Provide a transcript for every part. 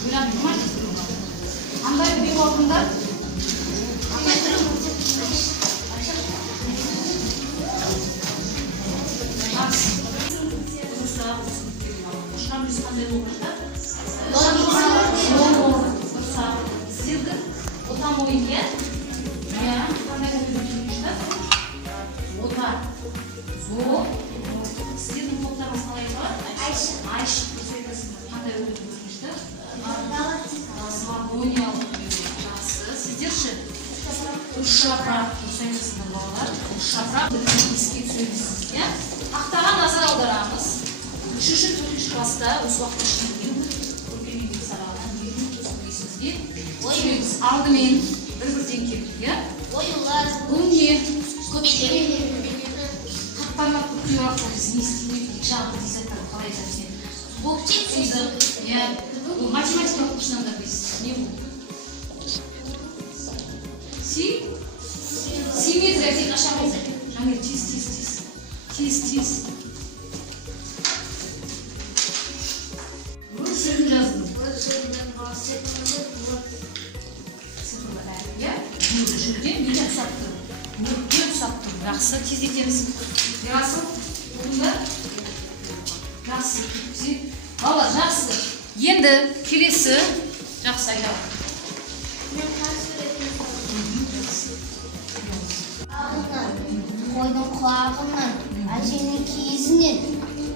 Ойлап тұрмайсыз. Қандай біреу алдыңдар? Шапрақ сөйлесіңдер балалар. Шапрақ еске сөйлесіңіз, иә? Ақтаға назар аударамыз. 3-4 класста осы уақытта ішінде көркемдік саралған сөйлесімізге сөйлесіміз алдымен бір-бірден келді, иә? Бұл не? Қаттарлап көптеу арқылы біз не істемейді, жағын десаттар қалай айтады? Бұл сөзі, иә? Бұл математикалық курсынан да біз не бұл? Симметрия тек қашан болды. Жаңа тез. Сөзін жаздым. Цифрлы әріпе. Жүрден неге ұсап тұр? Мүлікке ұсап тұр. Жақсы, тездетеміз. Жақсы, бұлында. Жақсы. Бала, жақсы. Енді келесі жақсы айдау. Қойдың құлағынан, әженің киізінен,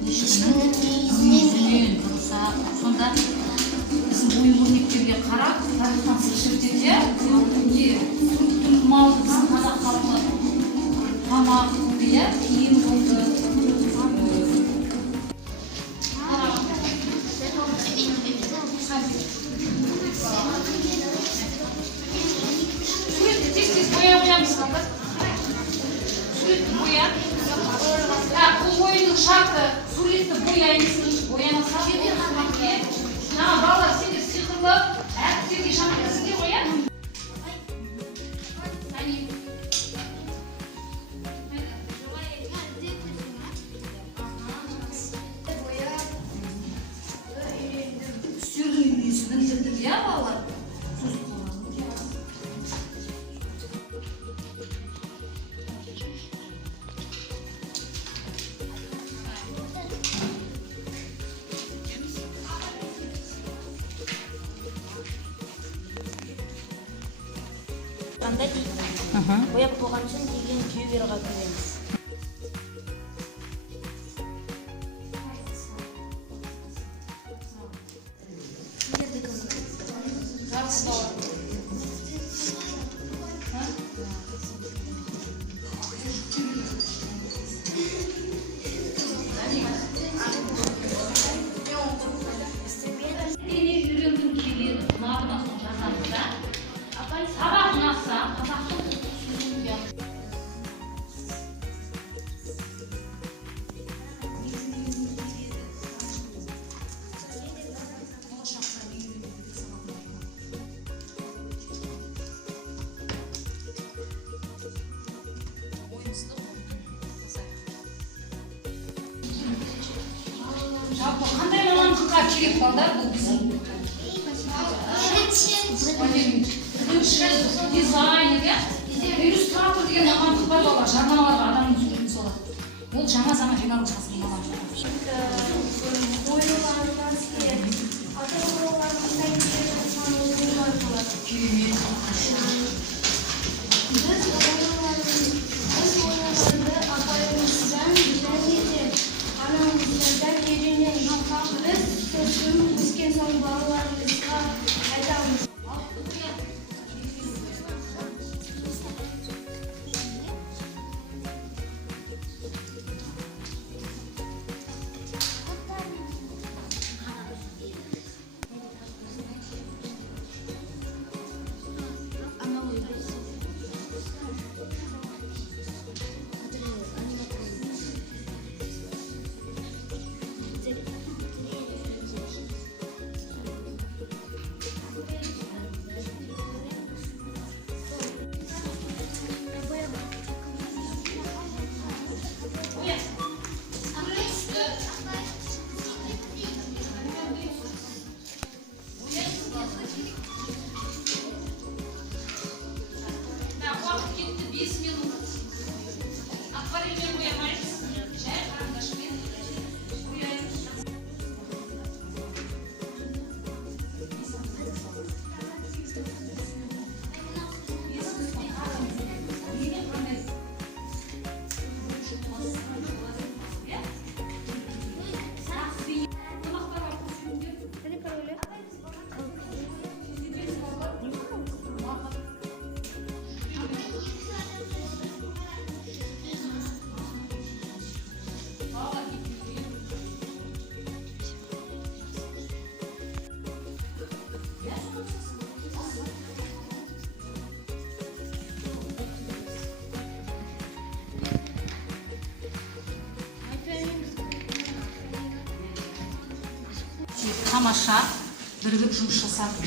ешкінің мейізінен сонда біздің ою-өрнектерге қарап, тарихтан сыр-шіртете, түн малды біздің қазақ халқы тамақ болды, киім болды. Суретті тез-тез боя-боямыз қалды. Бұл ойынның шарты суретті бояймыз, боямаса жаңа балалар сендер сиқырлы әріптерге шамдырсыңдер ғой, иә? Үстердің үйесінің жүрді, иә балалар? Бояп болған соң деген күйеуге көреміз. Жалпы қандай мамандыққа керек балдар бұл біздің? Дизайнер, иллюстратор деген мамандық бар балалар, жарнамаларға адамның суретін салады. Ол жаңа заман жинағын мамандық. тамаша бірігіп жұмыс жасады.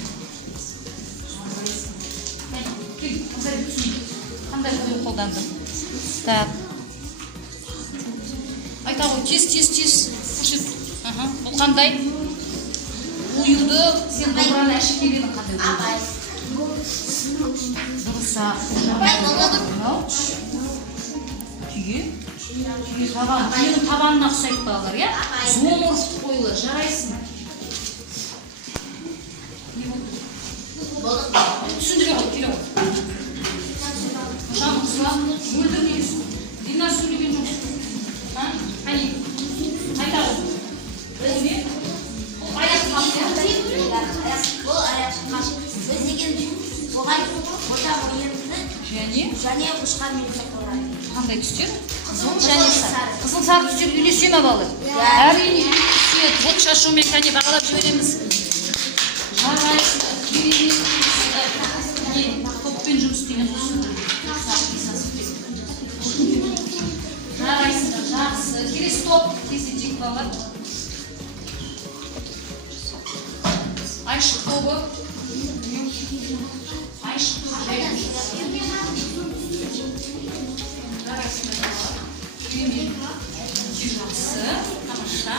Қандай ою қолданды? Так. Айта ғой, тез. Бұл қандай? Оюды сен домбыраны әшекейледің қандай? Абай. Дұрыса. Түйе табанына ұқсайды балалар, иә? Зоморф қойлы, жарайсың. Түсіндіре ғой, келе ғой. Шамы қызыла, өлдірмейсің. Динар сөйлеген жоқ. Қане, қайта ғой. Бұл не? Бұл аяқ қашы. Бұл аяқ қашы. Біз деген оған ота ойынды және ұшқан менде қорады. Қандай түстер? Қызыл және сары. Қызыл сары түстер үйлесе ме балы? Әрине үйлесе. Бұл шашумен кәне бағалап жібереміз. Жарайсың. Топпен жұмыс деген жарайсың, жақсы. Келесі топ кесетек балалар. Айшық тобы. Айшық тобы. Жарайсың балалар. Жақсы. Тамаша.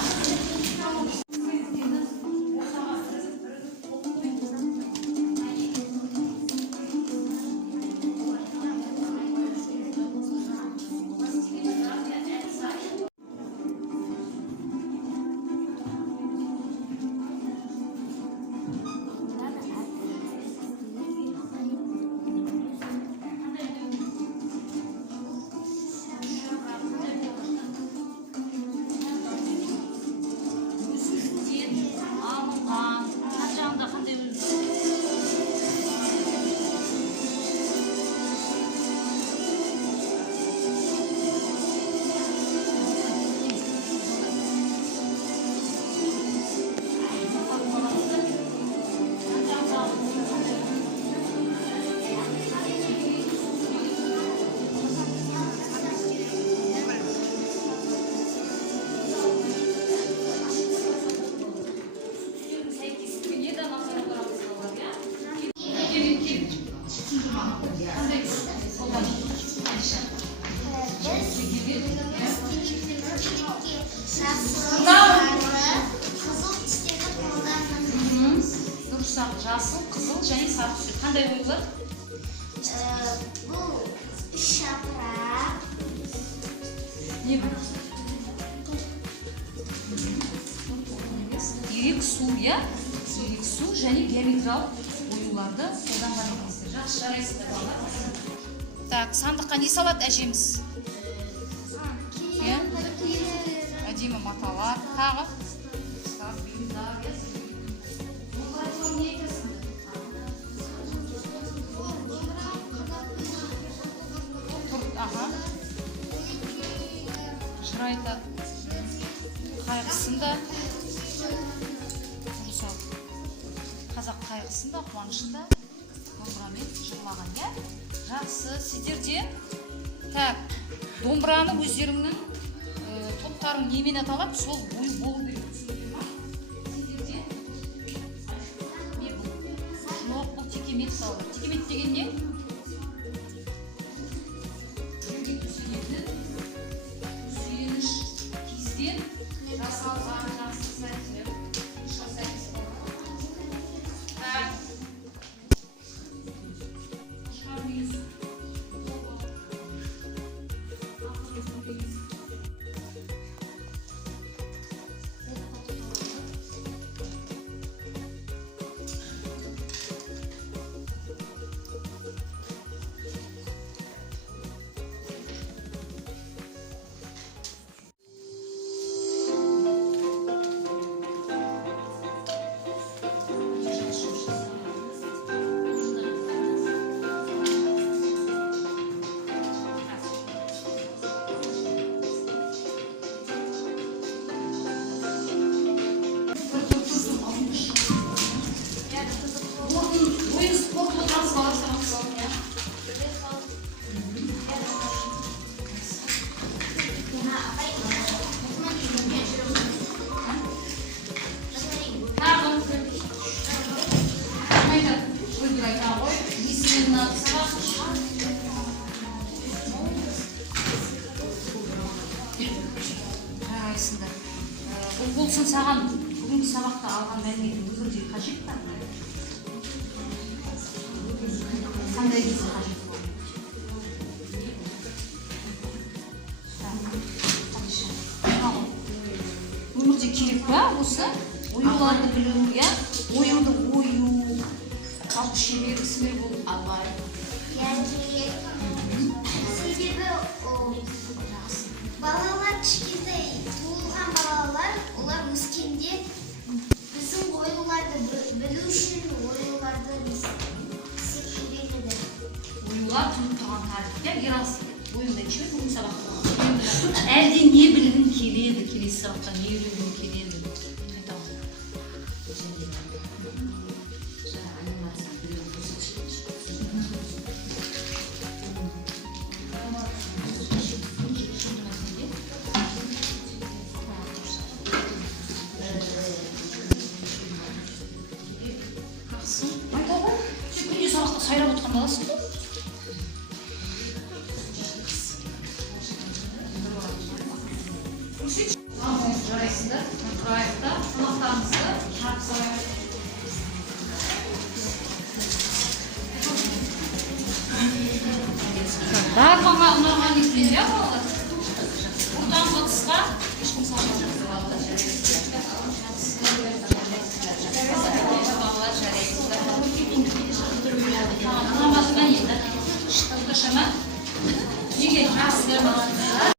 Жасыл, қызыл және сары түсті. Қандай оюлар? Бұл үш жапырақ. Не бұл? Ирек су, иә? Ирек су және геометриялық оюларды қолданған екенсіздер. Жақсы, жарайсыздар балалар. Так, сандыққа не салады әжеміз? Әдемі маталар, тағы? Жырайта қайғысында қазақ қайғысында, қуанышында домбырамен жырлаған, иә? Жақсы, сіздерде домбыраны өздеріңнің топтарың немен аталап, сол ой болу керек. Сіздерде жоқ, бұл текемет салды. Текемет деген не? Жасалған жақсы сәттер. Сосын саған бүгінгі сабақта алған мәліметтің өзіңе қажет па? Қандай кезде қажет болады? Өмірде керек па осы? Оюларды білу, я? Оюды ою, қалып шебер кісілер болып алай. Себебі балалар кішкентай туылған балалар, олар өскенде біздің оюларды білу үшін оюларды үйренеді. Оюлар тұнып тұрған тарихтер, ерас ойында чебер бүгін сабақта. Әлде не білгің келеді, келесі сабақта не үйренгің келеді? Сабақта сайрап отқан баласың ба? Жарайсыздар, тұрайықта, сынақтарыңызды шарп салайық. Барлығына ұнаған екен, я балалар? Buradan batısқа ешкім салмайды. Намаздан енді орташама неге жақсылар балаңыздар?